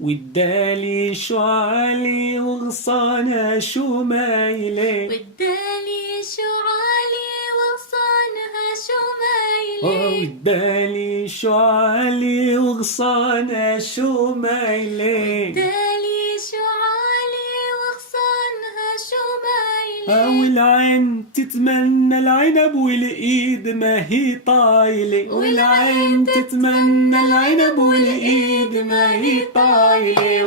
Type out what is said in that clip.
والدالي شو عالي وغصانها شو مايلة، والدالي شو عالي وغصانها شو مايلة، والدالي شو عالي وغصانها شو مايلة، والدالي شو عالي وغصانها شو مايلة، والعين تتمنى العنب والإيد ما هي طايلة، والعين تتمنى العنب والإيد ما هي طايلة.